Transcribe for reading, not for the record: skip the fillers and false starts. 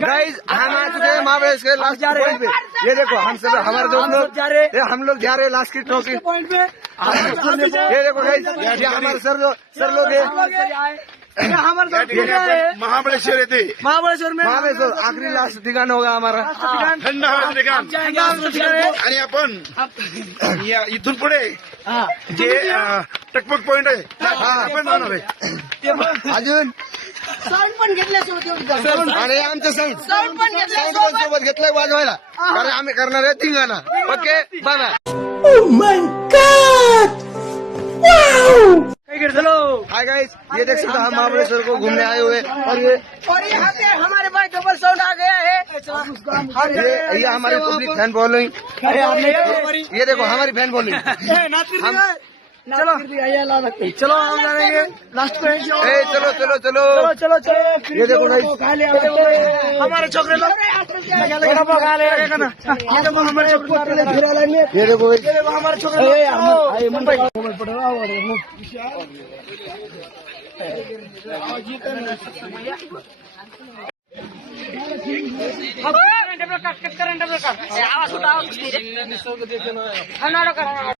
Guys हम आ चुके हैं महाबलेश्वर के last point पे। ये देखो हम सब हमारे दोस्त लोग हम लोग जा रहे हैं लास्ट की ट्रॉफी पॉइंट पे। ये देखो गाइस ये हमारे सर लोग हैं महाबळेश्वर येथे महाबळेश्वर में महाबलेश्वर आखिरी लास्ट ठिकाण होगा हमारा। थंड हवेचं ठिकाण आणि आपण इथून पुढे जे टकमक पॉइंट आहे आपण जाणार आहे अजून साऊंड पण घेतले सोबत आणि आमचं साऊंड साऊंड पण घेतले साऊंड सोबत घेतलंय वाजवायला कारण आम्ही करणार आहे धिंगाणा। Okay bye. चलो हाय गाइस ये देख सकते हम महाबलेश्वर को घूमने आए हुए और यहाँ पे हमारे पास डबल साउंड आ गया है। ये हमारी पब्लिक फैन फॉलोइंग। ये देखो हमारी फैन फॉलोइंग। चलो चलो हम जाएंगे लास्ट पे। चलो चलो चलो चलो चलो ये देखो गाइस हमारे छोकरे लोग ये देखो हमारे छोकरे ये देखो गाइस हमारे छोकरे मुंबई आवाज